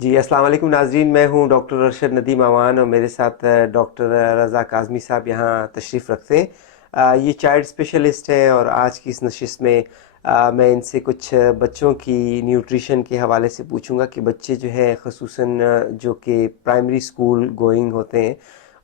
جی السلام علیکم ناظرین، میں ہوں ڈاکٹر ارشد ندیم امان اور میرے ساتھ ڈاکٹر رضا کاظمی صاحب یہاں تشریف رکھتے ہیں۔ یہ چائلڈ اسپیشلسٹ ہیں اور آج کی اس نشست میں میں ان سے کچھ بچوں کی نیوٹریشن کے حوالے سے پوچھوں گا کہ بچے جو ہے خصوصاً جو کہ پرائمری اسکول گوئنگ ہوتے ہیں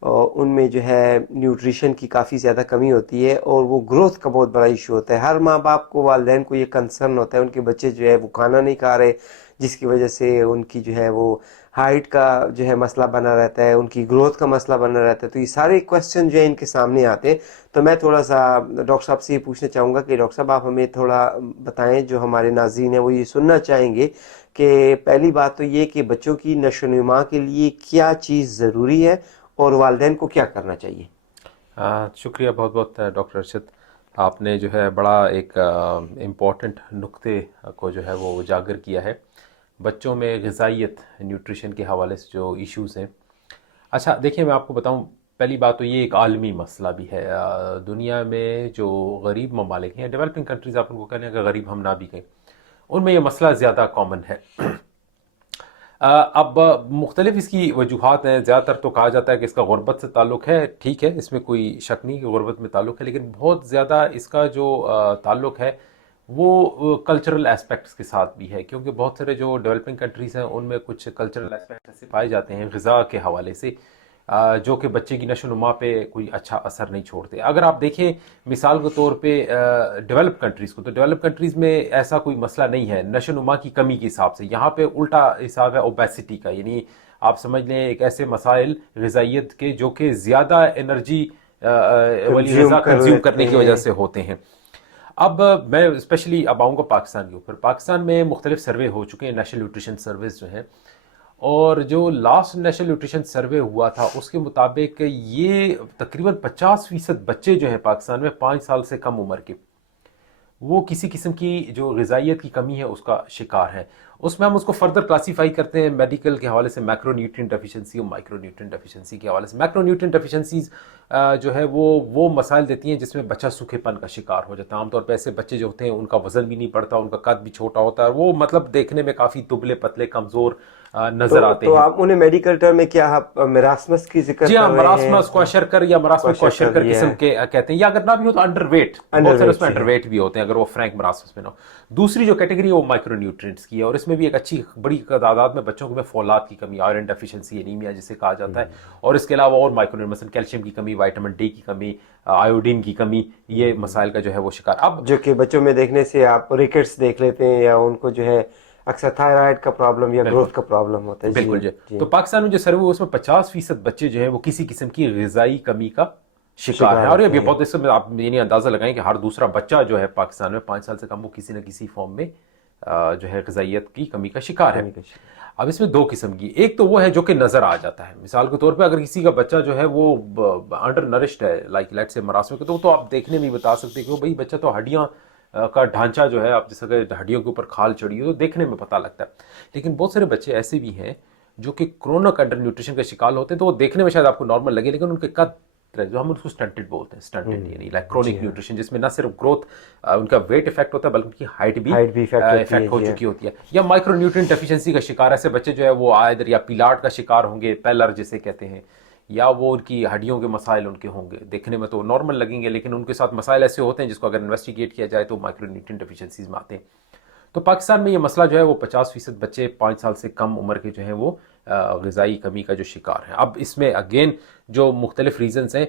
اور ان میں جو ہے نیوٹریشن کی کافی زیادہ کمی ہوتی ہے اور وہ گروتھ کا بہت بڑا ایشو ہوتا ہے۔ ہر ماں باپ کو، والدین کو یہ کنسرن ہوتا ہے ان کے بچے جو ہے وہ کھانا نہیں کھا رہے، جس کی وجہ سے ان کی جو ہے وہ ہائٹ کا جو ہے مسئلہ بنا رہتا ہے، ان کی گروتھ کا مسئلہ بنا رہتا ہے۔ تو یہ سارے کویسچن جو ہے ان کے سامنے آتے ہیں۔ تو میں تھوڑا سا ڈاکٹر صاحب سے یہ پوچھنا چاہوں گا کہ ڈاکٹر صاحب آپ ہمیں تھوڑا بتائیں، جو ہمارے ناظرین ہیں وہ یہ سننا چاہیں گے کہ پہلی بات تو یہ کہ بچوں کی نشو و نما کے لیے کیا چیز ضروری ہے اور والدین کو کیا کرنا چاہیے۔ شکریہ بہت بہت ڈاکٹر ارشد، آپ نے جو ہے بڑا ایک امپورٹنٹ نقطے کو جو ہے وہ اجاگر کیا ہے، بچوں میں غذائیت نیوٹریشن کے حوالے سے جو ایشوز ہیں۔ اچھا دیکھیں، میں آپ کو بتاؤں، پہلی بات تو یہ ایک عالمی مسئلہ بھی ہے۔ دنیا میں جو غریب ممالک ہیں، ڈیولپنگ کنٹریز، آپ ان کو کہنے کہ غریب ہم نہ بھی کہیں، ان میں یہ مسئلہ زیادہ کامن ہے۔ اب مختلف اس کی وجوہات ہیں۔ زیادہ تر تو کہا جاتا ہے کہ اس کا غربت سے تعلق ہے، ٹھیک ہے، اس میں کوئی شک نہیں کہ غربت میں تعلق ہے، لیکن بہت زیادہ اس کا جو تعلق ہے وہ کلچرل اسپیکٹس کے ساتھ بھی ہے، کیونکہ بہت سارے جو ڈیولپنگ کنٹریز ہیں ان میں کچھ کلچرل اسپیکٹس ایسے پائے جاتے ہیں غذا کے حوالے سے جو کہ بچے کی نشو و نما پہ کوئی اچھا اثر نہیں چھوڑتے۔ اگر آپ دیکھیں مثال کے طور پہ ڈیولپ کنٹریز کو، تو ڈیولپ کنٹریز میں ایسا کوئی مسئلہ نہیں ہے نشو و نما کی کمی کے حساب سے۔ یہاں پہ الٹا حساب ہے اوبیسٹی کا، یعنی آپ سمجھ لیں ایک ایسے مسائل غذائیت کے جو کہ زیادہ انرجی والی کنزیوم غذا کر کنزیوم لیتے کرنے کی وجہ ہیں۔ سے ہوتے ہیں۔ اب میں اسپیشلی اب آؤں گا پاکستان کے اوپر۔ پاکستان میں مختلف سروے ہو چکے ہیں، نیشنل نیوٹریشن سروس جو ہیں، اور جو لاسٹ نیشنل نیوٹریشن سروے ہوا تھا اس کے مطابق یہ تقریباً 50% بچے جو ہیں پاکستان میں 5 سال سے کم عمر کے، وہ کسی قسم کی جو غذائیت کی کمی ہے اس کا شکار ہے۔ اس میں ہم اس کو فردر کلاسیفائی کرتے ہیں میڈیکل کے حوالے سے، میکرو نیوٹرینٹ ڈیفیشنسی اور مائکرو نیوٹرینٹ ڈیفیشنسی کے حوالے سے۔ میکرو نیوٹرینٹ ڈیفیشنسیز جو ہے وہ مسائل دیتی ہیں جس میں بچہ سوکھے پن کا شکار ہو جاتا ہے۔ عام طور پہ ایسے بچے جو ہوتے ہیں ان کا وزن بھی نہیں بڑھتا، ان کا قد بھی چھوٹا ہوتا ہے، وہ مطلب دیکھنے میں کافی دبلے پتلے کمزور نظر آتے تو ہیں۔ آپ انہیں میڈیکل ٹرم میں کیا آپ مراسمس کی ذکر جی ہاں، کر رہے ہیں؟ مراسمس کوشرکر یا مراسم کوشر کوشرکر یہ قسم ہے، کے کہتے ہیں، یا اگر نہ بھی ہو تو انڈر ویٹ، انڈر بہت سارے اس ویٹ میں سے انڈر ہے۔ ویٹ بھی ہوتے ہیں اگر وہ فرینک مراسمس میں نہ ہو۔ دوسری جو کیٹیگری ہے وہ مائکرو نیوٹرینٹس کی ہے، اور اس میں بھی ایک اچھی بڑی تعداد میں بچوں کو میں فولاد کی کمی، آئرن ڈیفیشنسی، انیمیا جسے کہا جاتا ہے، اور اس کے علاوہ اور مائکرو مثلا کیلشیم کی کمی، وائٹامن ڈی کی کمی، آیوڈین کی کمی، یہ مسائل کا جو ہے وہ شکار۔ اب جو کہ بچوں میں دیکھنے سے آپ ریکٹس دیکھ لیتے ہیں، یا ان کو جو ہے اکثر تھائرائڈ کا پرابلم یا بالکل گروتھ کا پرابلم ہوتا ہے۔ جی بالکل جی، جی، تو پاکستان میں جو سروے ہوا اس میں 50% بچے جو ہیں وہ کسی قسم کی غذائی کمی کا شکار شکار ہیں، اور یہ ہوتے بھی ہیں۔ بہت، اس میں آپ یہ اندازہ لگائیں کہ ہر دوسرا بچہ جو ہے پاکستان میں 5 سال سے کم وہ کسی نہ کسی فارم میں جو ہے غذائیت کی کمی کا شکار ہے۔ کمی کا شکار۔ اب اس میں دو قسم کی، ایک تو وہ ہے جو کہ نظر آ جاتا ہے، مثال کے طور پہ اگر کسی کا بچہ جو ہے وہ انڈر نرشڈ ہے، لائک لیٹ سے مراسم کے، تو آپ دیکھنے میں بتا سکتے کہ وہ بھائی بچہ تو ہڈیاں کا ڈھانچہ جو ہے، آپ جیسا کہ ہڈیوں کے اوپر کھال چڑھی ہو تو دیکھنے میں پتہ لگتا ہے۔ لیکن بہت سارے بچے ایسے بھی ہیں جو کہ کرونک انڈر نیوٹریشن کا شکار ہوتے ہیں، تو وہ دیکھنے میں شاید آپ کو نارمل لگے لیکن ان کے قد جو ہم اس کو سٹنٹڈ بولتے ہیں، سٹنٹڈ یعنی لائک جی کرونک ہاں، نیوٹریشن، جس میں نہ صرف گروتھ ان کا ویٹ افیکٹ ہوتا ہے بلکہ ان کی ہائٹ بھی افیکٹ ہوتی ہے۔ افیکٹ ہو جی ہاں، چکی ہوتی ہے۔ یا مائکرو نیوٹرینٹ ڈیفیشنسی کا شکار ایسے بچے جو ہے وہ ادھر یا پیلاٹ کا شکار ہوں گے، پیلر جسے کہتے ہیں، یا وہ ان کی ہڈیوں کے مسائل ان کے ہوں گے، دیکھنے میں تو نارمل لگیں گے لیکن ان کے ساتھ مسائل ایسے ہوتے ہیں جس کو اگر انویسٹیگیٹ کیا جائے تو مائکرو نیوٹرینٹ ڈیفیشنسیز میں آتے ہیں۔ تو پاکستان میں یہ مسئلہ جو ہے وہ 50% بچے 5 سال سے کم عمر کے جو ہیں وہ غذائی کمی کا جو شکار ہیں۔ اب اس میں اگین جو مختلف ریزنز ہیں،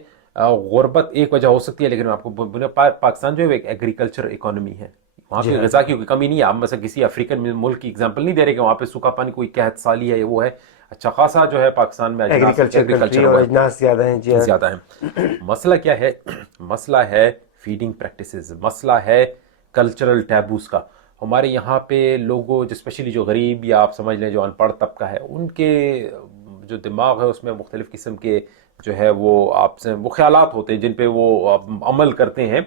غربت ایک وجہ ہو سکتی ہے، لیکن آپ کو پاکستان جو ہے ایک ایگریکلچر اکانومی ہے، وہاں جی پہ ہاں، غذا کی کوئی کمی نہیں ہے۔ ہم مثلا کسی افریقن ملک کی ایگزامپل نہیں دے رہے کہ وہاں پہ سوکھا پانی، کوئی قحط سالی ہے، یہ وہ ہے، اچھا خاصا جو ہے پاکستان میں اجناس ایگریکلچر کنٹری ایگریکلچر اور ہوا اجناس زیادہ ہیں۔ جی ہے، ہاں، زیادہ ہیں۔ مسئلہ کیا ہے؟ مسئلہ ہے فیڈنگ پریکٹسز، مسئلہ ہے کلچرل ٹیبوز کا۔ ہمارے یہاں پہ لوگوں جو اسپیشلی جو غریب یا آپ سمجھ لیں جو ان پڑھ طبقہ ہے، ان کے جو دماغ ہے اس میں مختلف قسم کے جو ہے وہ آپ سے وہ خیالات ہوتے ہیں جن پہ وہ عمل کرتے ہیں،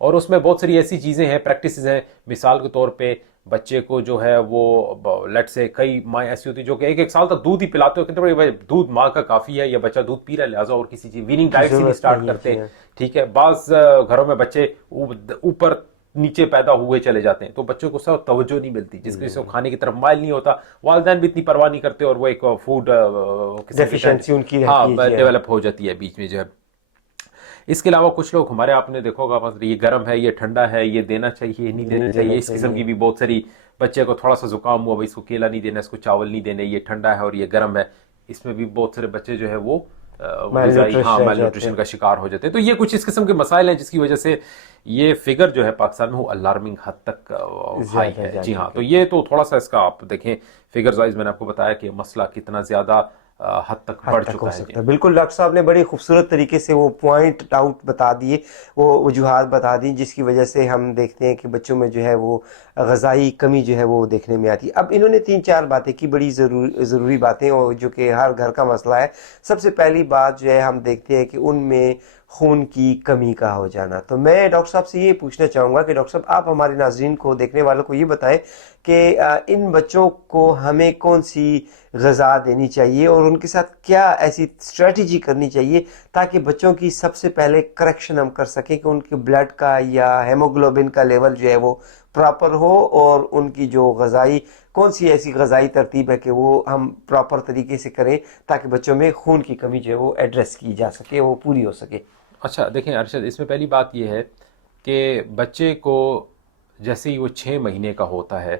اور اس میں بہت ساری ایسی چیزیں ہیں، پریکٹسز ہیں۔ مثال کے طور پہ بچے کو جو ہے وہ لیٹ سے کئی مائیں ایسی ہوتی جو کہ ایک سال تک دودھ ہی پلاتے ہوتے ہیں، دودھ ماں کا کافی ہے یا بچہ دودھ پی رہا ہے لہٰذا اور کسی چیز ویننگ ڈائٹ سے نہیں ضرورت اسٹارٹ نہیں ہے۔ کرتے، جی ہاں، ٹھیک ہے۔ بعض گھروں میں بچے اوپر نیچے پیدا ہوئے چلے جاتے ہیں, تو بچوں کو سب توجہ نہیں ملتی, جس کی وجہ سے وہ کھانے کی طرف مائل نہیں ہوتا, والدین بھی اتنی پرواہ نہیں کرتے, اور وہ ایک فوڈ ڈیفیشنسی ان کی ہاں رہتی ہے. ڈیولپ ہو جاتی ہے بیچ میں جو ہے. اس کے علاوہ کچھ لوگ ہمارے, آپ نے دیکھا ہوگا یہ گرم ہے, یہ ٹھنڈا ہے, یہ دینا چاہیے نہیں دینا چاہیے, اس قسم کی بھی بہت ساری, بچے کو تھوڑا سا زکام ہوا, بھائی اس کو کیلا نہیں دینا, اس کو چاول نہیں دینے, یہ ٹھنڈا ہے اور یہ گرم ہے, اس میں بھی بہت سارے بچے جو ہے وہ میل نیوٹریشن کا شکار ہو جاتے ہیں. تو یہ کچھ اس قسم کے مسائل ہیں جس کی وجہ سے یہ فگر جو ہے پاکستان میں وہ الارمنگ حد تک ہائی ہے. جی ہاں, تو یہ تو تھوڑا سا اس کا آپ دیکھیں فگر وائز, میں نے آپ کو بتایا کہ مسئلہ کتنا زیادہ حد تک بڑھ چکا ہے. بالکل ڈاکٹر صاحب نے بڑی خوبصورت طریقے سے وہ پوائنٹ آؤٹ بتا دیے, وہ وجوہات بتا دی جس کی وجہ سے ہم دیکھتے ہیں کہ بچوں میں جو ہے وہ غذائی کمی جو ہے وہ دیکھنے میں آتی ہے. اب انہوں نے 3-4 باتیں کی, بڑی ضروری باتیں, اور جو کہ ہر گھر کا مسئلہ ہے. سب سے پہلی بات جو ہے ہم دیکھتے ہیں کہ ان میں خون کی کمی کا ہو جانا. تو میں ڈاکٹر صاحب سے یہ پوچھنا چاہوں گا کہ ڈاکٹر صاحب آپ ہمارے ناظرین کو, دیکھنے والوں کو یہ بتائیں کہ ان بچوں کو ہمیں کون سی غذا دینی چاہیے اور ان کے ساتھ کیا ایسی اسٹریٹجی کرنی چاہیے تاکہ بچوں کی سب سے پہلے کریکشن ہم کر سکیں کہ ان کے بلڈ کا یا ہیموگلوبن کا لیول جو ہے وہ پراپر ہو, اور ان کی جو غذائی کون سی ایسی غذائی ترتیب ہے کہ وہ ہم پراپر طریقے سے کریں تاکہ بچوں میں خون کی کمی جو ہے وہ ایڈریس کی جا سکے, وہ پوری ہو سکے. اچھا دیکھیں ارشد, اس میں پہلی بات یہ ہے کہ بچے کو جیسے ہی وہ 6 مہینے کا ہوتا ہے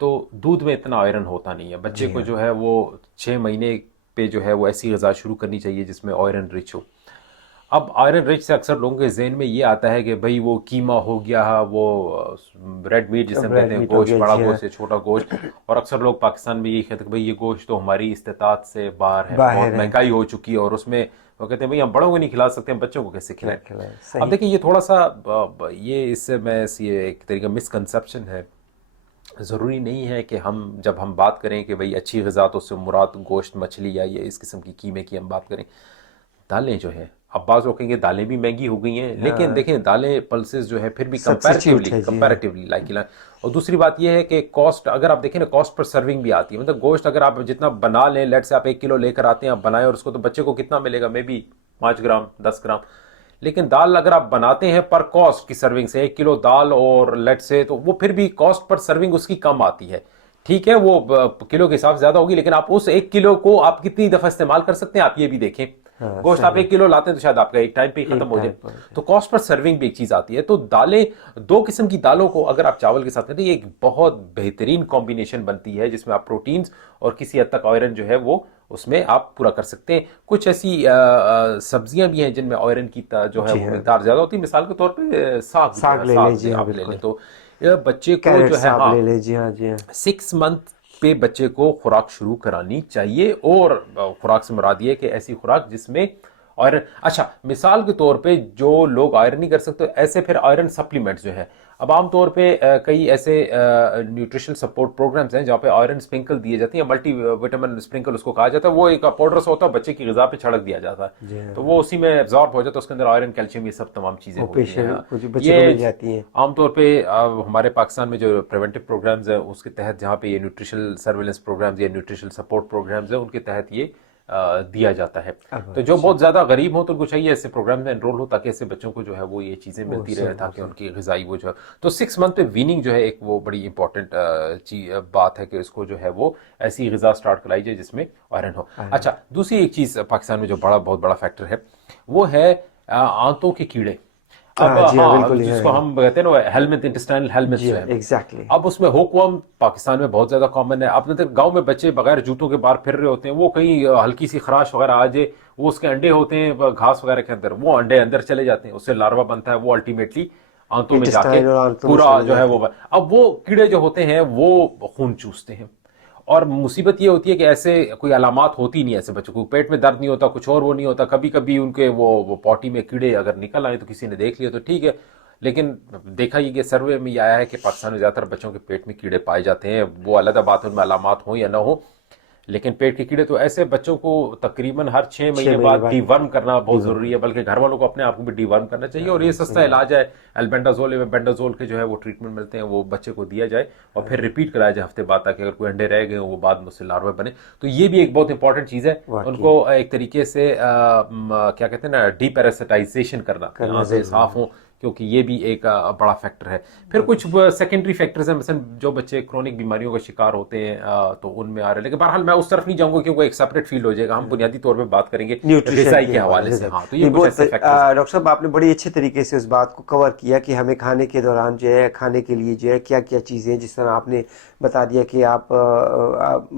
تو دودھ میں اتنا آئرن ہوتا نہیں ہے. بچے کو جو ہے وہ 6 مہینے پہ جو ہے وہ ایسی غذا شروع کرنی چاہیے جس میں آئرن رچ ہو. اب آئرن رچ سے اکثر لوگوں کے ذہن میں یہ آتا ہے کہ بھئی وہ قیمہ ہو گیا, وہ ریڈ میٹ جسے ہم کہتے ہیں, گوشت, بڑا گوشت یا چھوٹا گوشت, اور اکثر لوگ پاکستان میں یہ کہتے ہیں کہ بھئی یہ گوشت تو ہماری استطاعت سے باہر ہے, بہت مہنگائی ہو چکی ہے, اور اس میں وہ کہتے ہیں بھئی ہم بڑوں کو نہیں کھلا سکتے, ہم بچوں کو کیسے کھلائیں. اب دیکھیں یہ تھوڑا سا یہ اس سے میں یہ ایک طریقہ مسکنسیپشن ہے. ضروری نہیں ہے کہ ہم جب ہم بات کریں کہ بھئی اچھی غذا تو اس سے مراد گوشت, مچھلی یا یہ اس قسم کی قیمے کی ہم بات کریں. دالیں جو ہیں, اب بعض لوگ کہیں گے دالیں بھی مہنگی ہو گئی ہیں, لیکن دیکھیں دالیں پلسز جو ہے پھر بھی کمپیریٹیولی لائک. اور دوسری بات یہ ہے کہ کاسٹ, اگر آپ دیکھیں نا کاسٹ پر سرونگ بھی آتی ہے, مطلب گوشت اگر آپ جتنا بنا لیں, لیٹ سے آپ 1 کلو لے کر آتے ہیں, آپ بنائیں, اور اس کو تو بچے کو کتنا ملے گا, مے بی 5 گرام 10 گرام. لیکن دال اگر آپ بناتے ہیں پر کاسٹ کی سرونگ سے, 1 کلو دال اور لیٹ سے, تو وہ پھر بھی کاسٹ پر سرونگ اس کی کم آتی ہے. ٹھیک ہے وہ کلو کے حساب سے زیادہ ہوگی, لیکن آپ اس 1 کلو کو آپ کتنی دفعہ استعمال کر سکتے ہیں, آپ یہ بھی دیکھیں. گوشت آپ 1 کلو لاتے ہیں تو شاید آپ کا ایک ٹائم پہ ہی ختم ہو جائے. تو کاسٹ پر سرونگ بھی ایک چیز آتی ہے. تو دالیں, 2 قسم کی دالوں کو اگر آپ چاول کے ساتھ کرتے ہیں, یہ ایک بہت بہترین کمبینیشن بنتی ہے جس میں آپ پروٹینز اور کسی حد تک آئرن جو ہے وہ اس میں آپ پورا کر سکتے ہیں. کچھ ایسی سبزیاں بھی ہیں جن میں آئرن کی جو ہے وہ مقدار زیادہ ہوتی ہے. مثال کے طور پہ ساگ لے لیں, تو بچے کو جو ہے 6 منتھ پہ بچے کو خوراک شروع کرانی چاہیے, اور خوراک سے مراد یہ کہ ایسی خوراک جس میں آئرن. اچھا مثال کے طور پہ جو لوگ آئرن نہیں کر سکتے, ایسے پھر آئرن سپلیمنٹس جو ہے, اب عام طور پہ کئی ایسے نیوٹریشن سپورٹ پروگرامز ہیں جہاں پہ آئرن سپرنکل دیے جاتے ہیں, ملٹی وٹامن سپرنکل اس کو کہا جاتا ہے. وہ ایک پاؤڈر سا ہوتا ہے, بچے کی غذا پہ چھڑک دیا جاتا ہے, تو وہ اسی میں ایبزارب ہو جاتا ہے, اس کے اندر آئرن, کیلشیم, یہ سب تمام چیزیں ہوتی ہیں. یہ عام طور پہ ہمارے پاکستان میں جو پریونٹیو پروگرامز ہیں اس کے تحت, جہاں پہ یہ نیوٹریشنل سرویلنس پروگرامز یا نیوٹریشنل سپورٹ پروگرامز ہیں, ان کے تحت یہ دیا جاتا ہے. تو جو بہت زیادہ غریب ہوں تو ان کو چاہیے ایسے پروگرام میں انرول ہو تاکہ ایسے بچوں کو جو ہے وہ یہ چیزیں ملتی رہے, تاکہ ان کی غذائی وہ جو ہے. تو 6 منتھ پہ ویننگ جو ہے ایک وہ بڑی امپورٹنٹ بات ہے کہ اس کو جو ہے وہ ایسی غذا سٹارٹ کرائی جائے جس میں آئرن ہو. اچھا دوسری ایک چیز پاکستان میں جو بہت بڑا فیکٹر ہے وہ ہے آنتوں کے کیڑے. اب ہاں جس کو ہم کہتے ہیں نا ہیلمٹ, انٹسٹائنل ہیلمٹ جو ہے, اب اس میں ہوک ورم پاکستان میں بہت زیادہ کامن ہے. اپنے تک گاؤں میں بچے بغیر جوتوں کے باہر پھر رہے ہوتے ہیں, وہ کہیں ہلکی سی خراش وغیرہ آ جائے, وہ اس کے انڈے ہوتے ہیں گھاس وغیرہ کے اندر, وہ انڈے اندر چلے جاتے ہیں, اس سے لاروا بنتا ہے, وہ الٹیمیٹلی آنتوں میں جا کے پورا جو ہے وہ. اب وہ کیڑے جو ہوتے ہیں وہ خون چوستے ہیں, اور مصیبت یہ ہوتی ہے کہ ایسے کوئی علامات ہوتی نہیں, ایسے بچوں کو پیٹ میں درد نہیں ہوتا, کچھ اور وہ نہیں ہوتا. کبھی کبھی ان کے وہ پوٹی میں کیڑے اگر نکل آئے تو کسی نے دیکھ لیا تو ٹھیک ہے, لیکن دیکھا یہ کہ سروے میں یہ آیا ہے کہ پاکستان میں زیادہ تر بچوں کے پیٹ میں کیڑے پائے جاتے ہیں. وہ علیحدہ بات ان میں علامات ہوں یا نہ ہوں, لیکن پیٹ کے کیڑے تو ایسے بچوں کو تقریباً ہر 6 مہینے بعد ڈی ورم کرنا بہت ضروری ہے, بلکہ گھر والوں کو اپنے آپ کو بھی ڈی ورم کرنا چاہیے. اور یہ سستا علاج ہے, البینڈازول یا بینڈازول کے جو ہے وہ ٹریٹمنٹ ملتے ہیں, وہ بچے کو دیا جائے اور پھر ریپیٹ کرایا جائے ہفتے بعد, تاکہ اگر کوئی انڈے رہ گئے وہ بعد میں اس سے لاروا بنے. تو یہ بھی ایک بہت امپورٹنٹ چیز ہے, ان کو ایک طریقے سے کیا کہتے ہیں نا ڈی پیراسٹائزیشن کرنا, آنتیں صاف ہوں, کیونکہ یہ بھی ایک بڑا فیکٹر ہے. پھر کچھ سیکنڈری فیکٹرز ہیں, مثلا جو بچے کرونک بیماریوں کا شکار ہوتے ہیں تو ان میں آ رہے ہیں. لیکن بہرحال میں اس طرف نہیں جاؤں گا کیونکہ ایک سیپریٹ فیلڈ ہو جائے گا. ہم بنیادی طور پہ بات کریں گے غذائی کے حوالے سے. ہاں, تو یہ کچھ ایسے فیکٹرز. ڈاکٹر صاحب آپ نے بڑی اچھے طریقے سے اس بات کو کور کیا کہ ہمیں کھانے کے دوران جو ہے, کھانے کے لیے جو ہے کیا کیا چیزیں, جس طرح آپ نے بتا دیا کہ آپ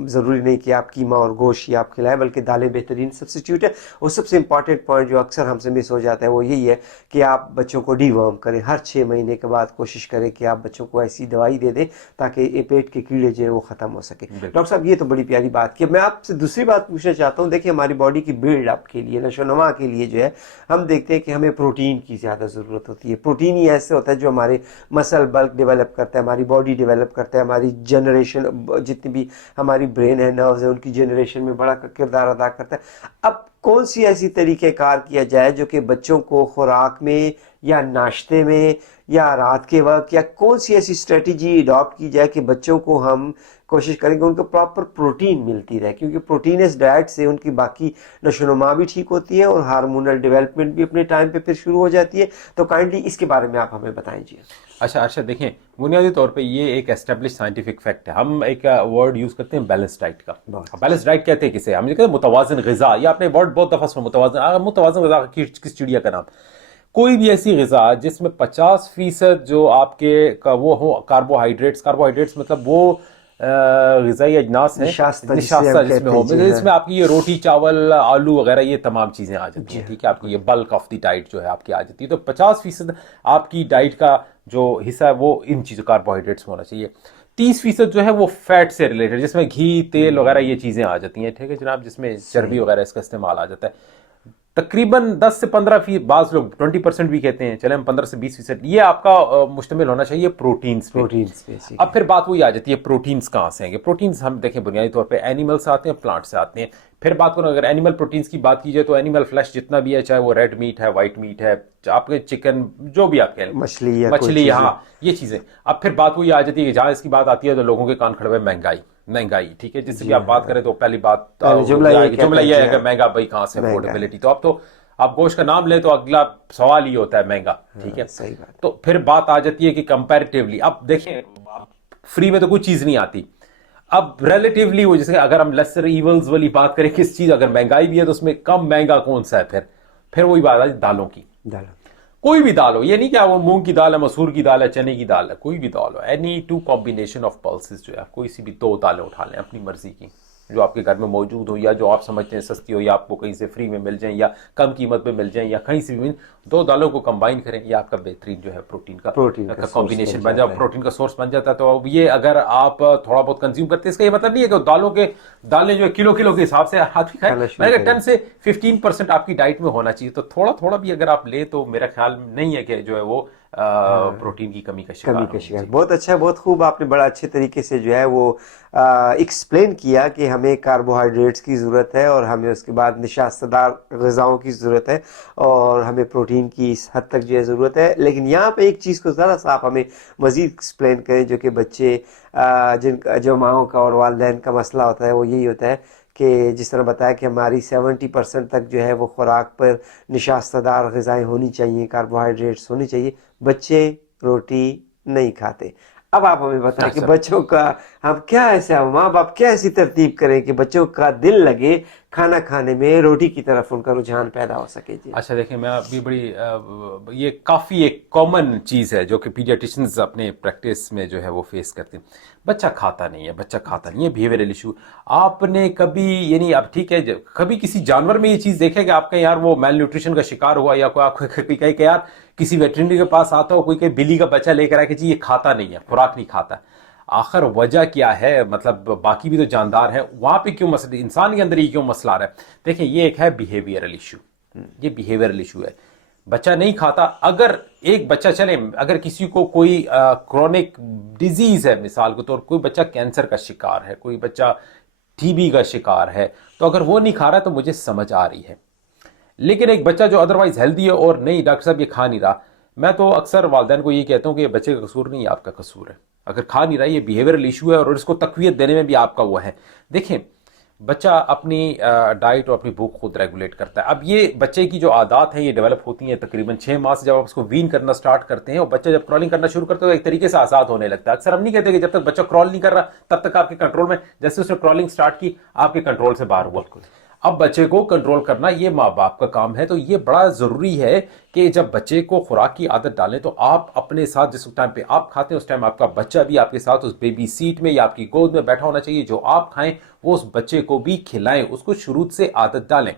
ضروری نہیں کہ آپ قیمہ اور گوشت ہی آپ کھلائیں, بلکہ دالیں بہترین سبسٹیوٹ ہے. اور سب سے امپورٹنٹ پوائنٹ جو اکثر ہم سے مس ہو جاتا ہے وہ یہی ہے کہ آپ بچوں کو ڈی ورم کریں. ہر 6 مہینے کے بعد کوشش کریں کہ آپ بچوں کو ایسی دوائی دے دیں تاکہ یہ پیٹ کے کیڑے جو ہیں وہ ختم ہو سکے. ڈاکٹر صاحب یہ تو بڑی پیاری بات کی. میں آپ سے دوسری بات پوچھنا چاہتا ہوں. دیکھیں ہماری باڈی کی بلڈ اپ کے لیے, نشو و نما کے لیے جو ہے, ہم دیکھتے ہیں کہ ہمیں پروٹین کی زیادہ ضرورت ہوتی ہے. پروٹین ہی ایسے ہوتا ہے جو ہمارے مسل بلک ڈیولپ کرتا ہے, ہماری باڈی ڈیولپ کرتا ہے, ہماری جنریشن, جتنی بھی ہماری برین ہے, نروز ہے, ان کی جنریشن میں بڑا کردار ادا کرتا ہے. اب کون سی ایسی طریقہ کار کیا جائے جو کہ بچوں کو خوراک میں یا ناشتے میں یا رات کے وقت, یا کون سی ایسی اسٹریٹجی اڈاپٹ کی جائے کہ بچوں کو ہم کوشش کریں کہ ان کو پراپر پروٹین ملتی رہے, کیونکہ پروٹینس ڈائٹ سے ان کی باقی نشو و نما بھی ٹھیک ہوتی ہے اور ہارمونل ڈیولپمنٹ بھی اپنے ٹائم پہ پھر شروع ہو جاتی ہے. تو کائنڈلی اس کے بارے میں آپ ہمیں بتائیں جی. اچھا ارشد, دیکھیں بنیادی طور پہ یہ ایک اسٹیبلش سائنٹیفک فیکٹ ہے. ہم ایک ورڈ یوز کرتے ہیں بیلنس ڈائٹ کا. بیلنس ڈائٹ کہتے ہیں کسے؟ ہم یہ کہتے ہیں متوازن غذا. یہ آپ نے ورڈ بہت دفعہ سنا, متوازن غذا کس چڑیا کا نام؟ کوئی بھی ایسی غذا جس میں 50% جو آپ کے وہ ہو کاربوہائیڈریٹس مطلب وہ غذائی اجناس ہیں نشاستہ جس میں ہو, جس میں آپ کی یہ روٹی چاول آلو وغیرہ یہ تمام چیزیں آ جاتی ہیں. ٹھیک ہے, آپ کی یہ بلک آف دی ڈائٹ جو ہے آپ کی آ جاتی ہے. تو 50% آپ کی ڈائٹ کا جو حصہ ہے وہ ان چیزوں کاربوہائیڈریٹس میں ہونا چاہیے. 30% جو ہے وہ فیٹ سے ریلیٹڈ, جس میں گھی تیل وغیرہ یہ چیزیں آ جاتی ہیں. ٹھیک ہے جناب, جس میں چربی وغیرہ اس کا استعمال آ جاتا ہے. تقریباً 10 سے 15%, بعض لوگ 20% بھی کہتے ہیں, چلیں ہم 15 سے 20%, یہ آپ کا مشتمل ہونا چاہیے پروٹینز پہ. اب پھر بات وہی آ جاتی ہے پروٹینز کہاں سے آئیں گے. پروٹینز ہم دیکھیں بنیادی طور پہ اینیمل سے آتے ہیں, پلانٹ سے آتے ہیں. پھر بات کروں اگر اینیمل پروٹینز کی بات کی جائے تو اینیمل فلیش جتنا بھی ہے, چاہے وہ ریڈ میٹ ہے, وائٹ میٹ ہے, آپ کے چکن, جو بھی آپ کہہ لیں, مچھلی, ہاں یہ چیزیں. اب پھر بات وہی آ جاتی ہے کہ جہاں اس کی بات آتی ہے تو لوگوں کے کان کھڑے ہوئے مہنگائی. ٹھیک ہے, جس سے بھی آپ بات کریں تو پہلی بات جملہ یہ ہے کہ مہنگا بھائی کہاں سے, افورڈیبلٹی. تو اب تو آپ گوشت کا نام لیں تو اگلا سوال یہ ہوتا ہے مہنگا. ٹھیک ہے, تو پھر بات آ جاتی ہے کہ کمپیریٹیولی, اب دیکھیں فری میں تو کوئی چیز نہیں آتی. اب ریلیٹیولی وہ جیسے اگر ہم لیسر ایولز والی بات کریں, کس چیز اگر مہنگائی بھی ہے تو اس میں کم مہنگا کون سا ہے؟ پھر وہی بات ہے دالوں کی. کوئی بھی دال ہو, یہ نہیں کہ وہ مونگ کی دال ہے, مسور کی دال ہے, چنے کی دال ہے, کوئی بھی دال ہو, اینی 2 کمبینیشن آف پلسز جو ہے, کوئی سی بھی 2 دالیں اٹھا لیں اپنی مرضی کی جو آپ کے گھر میں موجود ہو, یا جو آپ سمجھتے ہیں سستی ہو, یا آپ کو کہیں سے فری میں مل جائیں, یا کم قیمت پہ مل جائیں, یا کہیں سے بھی مل, 2 دالوں کو کمبائن کریں, یہ آپ کا بہترین جو ہے پروٹین کا کمبینیشن بن جائے, پروٹین کا سورس بن جاتا ہے. تو اب یہ اگر آپ تھوڑا بہت کنزیوم کرتے ہیں, اس کا یہ مطلب نہیں ہے کہ دالیں جو ہے کلو کے حساب سے آدمی کھائے. میں نے کہا 10 سے 15% آپ کی ڈائٹ میں ہونا چاہیے. تو تھوڑا بھی اگر آپ لیں تو میرا خیال نہیں ہے کہ جو ہے وہ پروٹین کی کمی کا شکار. بہت اچھا, بہت خوب, آپ نے بڑا اچھے طریقے سے جو ہے وہ ایکسپلین کیا کہ ہمیں کاربوہائیڈریٹس کی ضرورت ہے اور ہمیں اس کے بعد نشاستہ دار غذاؤں کی ضرورت ہے اور ہمیں پروٹین کی اس حد تک جو ہے ضرورت ہے. لیکن یہاں پہ ایک چیز کو ذرا سا آپ ہمیں مزید ایکسپلین کریں, جو کہ بچے جو ماؤں کا اور والدین کا مسئلہ ہوتا ہے وہ یہی ہوتا ہے کہ جس طرح بتایا کہ ہماری 70% تک جو ہے وہ خوراک پر نشاستہ دار غذائیں ہونی چاہیے, کاربوہائیڈریٹس ہونی چاہیے, بچے روٹی نہیں کھاتے. اب آپ ہمیں بتائیں کہ بچوں کا ہم کیا ایسا, ماں باپ کیا ایسی ترتیب کریں کہ بچوں کا دل لگے کھانا کھانے میں, روٹی کی طرف ان کا رجحان پیدا ہو سکے. جی اچھا, دیکھیں میں ابھی یہ کافی ایک کامن چیز ہے جو کہ پیڈیاٹیشنز اپنے پریکٹس میں جو ہے وہ فیس کرتے ہیں. بچہ کھاتا نہیں ہے, بیہیویئرل ایشو. آپ نے کبھی, یعنی اب ٹھیک ہے, کبھی کسی جانور میں یہ چیز دیکھے کہ آپ کا یار وہ میل نیوٹریشن کا شکار ہوا, یا کوئی آپ کبھی کہے کہ یار کسی ویٹرنری کے پاس آتا ہو, کوئی کہ بلی کا بچہ لے کر آئے کہ جی یہ کھاتا نہیں ہے, خوراک نہیں کھاتا. آخر وجہ کیا ہے؟ مطلب باقی بھی تو جاندار ہیں, وہاں پہ کیوں مسئلہ, انسان کے اندر ہی کیوں مسئلہ آ رہا ہے؟ دیکھیں یہ ایک ہے بیہیویئرل ایشو, یہ بیہیویئرل ایشو ہے. بچہ نہیں کھاتا. اگر ایک بچہ چلیں, اگر کسی کو کوئی کرونک ڈیزیز ہے, مثال کے طور کوئی بچہ کینسر کا شکار ہے, کوئی بچہ ٹی بی کا شکار ہے, تو اگر وہ نہیں کھا رہا تو مجھے سمجھ آ رہی ہے. لیکن ایک بچہ جو ادروائز ہیلدی ہے اور نہیں ڈاکٹر صاحب یہ کھا نہیں رہا, میں تو اکثر والدین کو یہ کہتا ہوں کہ یہ بچے کا قصور نہیں, آپ کا قصور ہے. اگر کھا نہیں رہا, یہ بیہیویئرل ایشو ہے اور اس کو تقویت دینے میں بھی آپ کا وہ ہے. دیکھیں بچہ اپنی ڈائٹ اور اپنی بھوک خود ریگولیٹ کرتا ہے. اب یہ بچے کی جو عادات ہیں یہ ڈیولپ ہوتی ہیں تقریباً 6 ماہ سے. جب آپ اس کو وین کرنا سٹارٹ کرتے ہیں اور بچہ جب کرالنگ کرنا شروع کرتا ہے تو ایک طریقے سے آزاد ہونے لگتا ہے. اکثر ہم نہیں کہتے کہ جب تک بچہ کرال نہیں کر رہا تب تک آپ کے کنٹرول میں, جیسے اس نے کرالنگ سٹارٹ کی آپ کے کنٹرول سے باہر ہوا. اب بچے کو کنٹرول کرنا یہ ماں باپ کا کام ہے. تو یہ بڑا ضروری ہے کہ جب بچے کو خوراک کی عادت ڈالیں تو آپ اپنے ساتھ جس ٹائم پہ آپ کھاتے ہیں اس ٹائم آپ کا بچہ بھی آپ کے ساتھ اس بیبی سیٹ میں یا آپ کی گود میں بیٹھا ہونا چاہیے. جو آپ کھائیں وہ اس بچے کو بھی کھلائیں, اس کو شروع سے عادت ڈالیں.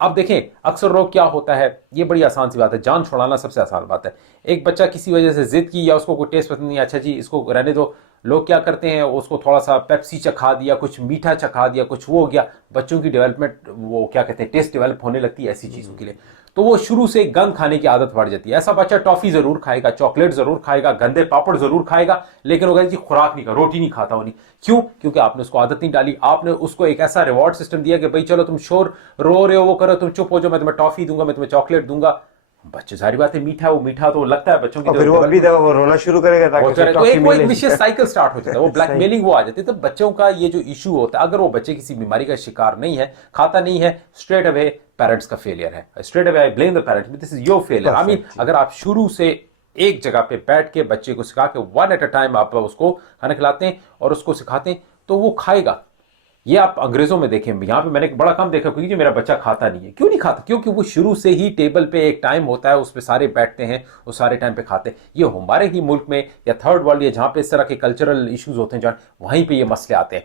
اب دیکھیں اکثر لوگ کیا ہوتا ہے, یہ بڑی آسان سی بات ہے, جان چھوڑانا سب سے آسان بات ہے. ایک بچہ کسی وجہ سے ضد کی یا اس کو کوئی ٹیسٹ پسند نہیں, اچھا جی اس کو رہنے دو. لوگ کیا کرتے ہیں, اس کو تھوڑا سا پیپسی چکھا دیا, کچھ میٹھا چکھا دیا, کچھ وہ ہو گیا. بچوں کی ڈیولپمنٹ وہ کیا کہتے ہیں ٹیسٹ ڈیولپ ہونے لگتی ہے ایسی چیزوں کے لیے, تو وہ شروع سے گند کھانے کی عادت پڑ جاتی ہے. ایسا بچہ ٹافی ضرور کھائے گا, چاکلیٹ ضرور کھائے گا, گندے پاپڑ ضرور کھائے گا, لیکن وہ کہتے جی خوراک نہیں کھا, روٹی نہیں کھاتا وہ نہیں. کیوں؟ کیونکہ آپ نے اس کو عادت نہیں ڈالی. آپ نے اس کو ایک ایسا ریوارڈ سسٹم دیا کہ بھائی چلو تم شور رو رہے ہو وہ کرو, تم چپ ہو جاؤ, میں تمہیں ٹافی دوں گا, میں تمہیں چاکلیٹ دوں گا. بچے ظاہر بات ہے میٹھا وہ میٹھا تو لگتا ہے بچوں کی, اور پھر وہ بھی وہ رونا شروع کرے گا تو ایک وشیس سائیکل سٹارٹ ہو جاتا ہے, وہ بلیک میلنگ وہ آ جاتی ہے. تو بچوں کا یہ جو ایشو ہوتا ہے, اگر وہ بچے کسی بیماری کا شکار نہیں ہے, کھاتا نہیں ہے, اسٹریٹ اوے پیرنٹس کا فیلئر ہے. Straight away I blame the parents, this is your failure. I mean اگر آپ شروع سے ایک جگہ پہ بیٹھ کے بچے کو سکھا کے ون ایٹ اے ٹائم آپ اس کو کھانا کھلاتے ہیں اور اس کو سکھاتے ہیں تو وہ کھائے گا. یہ آپ انگریزوں میں دیکھیں, یہاں پہ میں نے ایک بڑا کام دیکھا کہ میرا بچہ کھاتا نہیں ہے. کیوں نہیں کھاتا؟ کیونکہ وہ شروع سے ہی ٹیبل پہ ایک ٹائم ہوتا ہے اس پہ سارے بیٹھتے ہیں, وہ سارے ٹائم پہ کھاتے ہیں. یہ ہمارے ہی ملک میں یا تھرڈ ورلڈ یا جہاں پہ اس طرح کے کلچرل ایشوز ہوتے ہیں جہاں وہیں پہ یہ مسئلے آتے ہیں.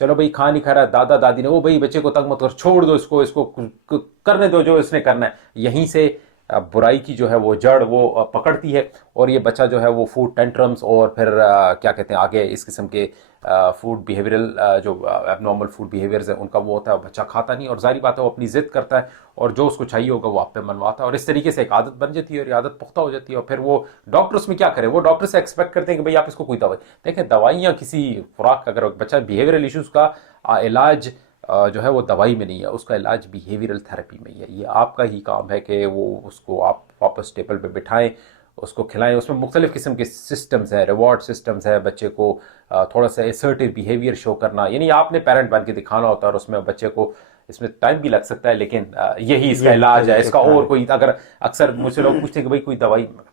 چلو بھائی کھا نہیں کھا رہا ہے, دادا دادی نے وہ بھائی بچے کو تنگ مت کر, چھوڑ دو اس کو کرنے دو جو اس نے کرنا ہے. یہیں سے برائی کی جو ہے وہ جڑ وہ پکڑتی ہے اور یہ بچہ جو ہے وہ فوڈ ٹینٹرمز اور پھر کیا کہتے ہیں آگے اس قسم کے فوڈ بیہیویئرل جو ایب نارمل فوڈ بیہیویئرز ہیں ان کا وہ ہوتا ہے. بچہ کھاتا نہیں اور ظاہری بات ہے وہ اپنی ضد کرتا ہے اور جو اس کو چاہیے ہوگا وہ آپ پہ منواتا ہے, اور اس طریقے سے ایک عادت بن جاتی ہے اور یہ عادت پختہ ہو جاتی ہے. اور پھر وہ ڈاکٹر اس میں کیا کرے, وہ ڈاکٹر سے ایکسپیکٹ کرتے ہیں کہ بھائی آپ اس کو کوئی دوائی دیکھیں. دوائیاں کسی خوراک کا, اگر بچہ بیہیویئرل ایشوز کا علاج جو ہے وہ دوائی میں نہیں ہے, اس کا علاج بیہیویئرل تھراپی میں ہی ہے. یہ آپ کا ہی کام ہے کہ وہ اس کو آپ واپس ٹیبل پہ بٹھائیں, اس کو کھلائیں. اس میں مختلف قسم کے سسٹمز ہیں, ریوارڈ سسٹمز ہے, بچے کو تھوڑا سا اسرٹیو بیہیویئر شو کرنا, یعنی آپ نے پیرنٹ بن کے دکھانا ہوتا ہے. اور اس میں بچے کو اس میں ٹائم بھی لگ سکتا ہے لیکن یہی اس کا علاج ہے. اس کا اور کوئی, اگر اکثر مجھ سے لوگ پوچھتے ہیں کہ بھائی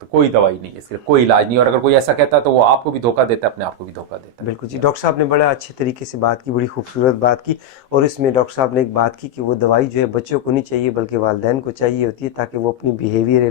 کوئی دوائی نہیں ہے, اس کے کوئی علاج نہیں, اور اگر کوئی ایسا کہتا ہے تو وہ آپ کو بھی دھوکہ دیتا ہے, اپنے آپ کو بھی دھوکہ دیتا ہے. بالکل جی, ڈاکٹر صاحب نے بڑا اچھے طریقے سے بات کی, بڑی خوبصورت بات کی. اور اس میں ڈاکٹر صاحب نے ایک بات کی کہ وہ دوائی جو ہے بچوں کو نہیں چاہیے بلکہ والدین کو چاہیے ہوتی ہے تاکہ وہ اپنی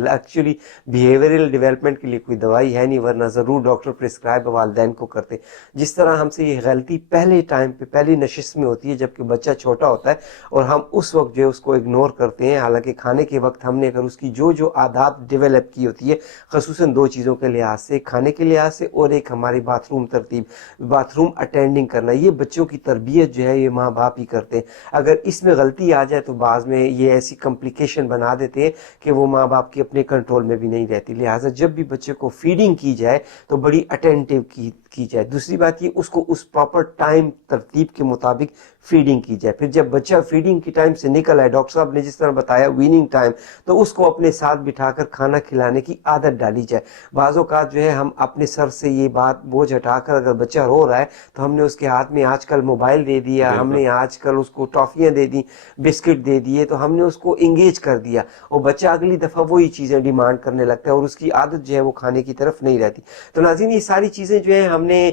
ایکچولی بیہیویئرل ڈیولپمنٹ کے لیے کوئی دوائی ہے نہیں, ورنہ ضرور ڈاکٹر پرسکرائب والدین کو کرتے. جس طرح ہم سے یہ غلطی پہلے ٹائم پہ پہلی نشست میں ہوتی ہے جبکہ بچہ چھوٹا ہوتا ہے اور ہم اس وقت جو ہے اس کو اگنور کرتے ہیں, حالانکہ کھانے کے وقت ہم نے اگر اس کی جو عادات ڈیولپ کی ہوتی ہے خصوصاً 2 چیزوں کے لحاظ سے, کھانے کے لحاظ سے اور ایک ہماری باتھ روم ترتیب, باتھ روم اٹینڈنگ کرنا, یہ بچوں کی تربیت جو ہے یہ ماں باپ ہی کرتے ہیں. اگر اس میں غلطی آ جائے تو بعض میں یہ ایسی کمپلیکیشن بنا دیتے ہیں کہ وہ ماں باپ کے اپنے کنٹرول میں بھی نہیں رہتی. لہٰذا جب بھی بچے کو فیڈنگ کی جائے تو بڑی اٹینٹیو کی جائے. دوسری بات یہ اس کو اس پراپر ٹائم ترتیب کے مطابق فیڈنگ کی جائے. پھر جب بچہ فیڈنگ کی ٹائم سے نکل آئے, ڈاکٹر صاحب نے جس طرح بتایا ویننگ ٹائم, تو اس کو اپنے ساتھ بٹھا کر کھانا کھلانے کی عادت ڈالی جائے. بعض اوقات جو ہے ہم اپنے سر سے یہ بات بوجھ ہٹا کر اگر بچہ رو رہا ہے تو ہم نے اس کے ہاتھ میں آج کل موبائل دے دیا, ہم نے آج کل اس کو ٹافیاں دے دی, بسکٹ دے دیے, تو ہم نے اس کو انگیج کر دیا اور بچہ اگلی دفعہ وہی چیزیں ڈیمانڈ کرنے لگتا ہے اور اس کی عادت جو ہے وہ کھانے کی طرف نہیں رہتی. تو ناظرین یہ ساری چیزیں جو ہے ہم نے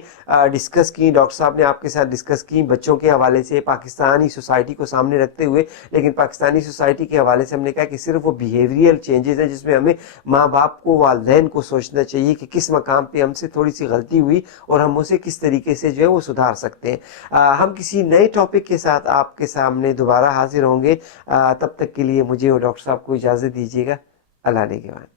ڈسکس کی, ڈاکٹر صاحب نے آپ کے ساتھ ڈسکس کی بچوں کے حوالے سے پاکستانی سوسائٹی کو سامنے رکھتے ہوئے. لیکن پاکستانی سوسائٹی کے حوالے سے ہم نے کہا کہ صرف وہ بیہیویئرل چینجز ہیں جس میں ہمیں ماں باپ کو, والدین کو سوچنا چاہیے کہ کس مقام پہ ہم سے تھوڑی سی غلطی ہوئی اور ہم اسے کس طریقے سے جو ہے وہ سدھار سکتے ہیں. ہم کسی نئے ٹاپک کے ساتھ آپ کے سامنے دوبارہ حاضر ہوں گے. تب تک کے لیے مجھے اور ڈاکٹر صاحب کو اجازت دیجیے گا. اللہ نے کے بعد.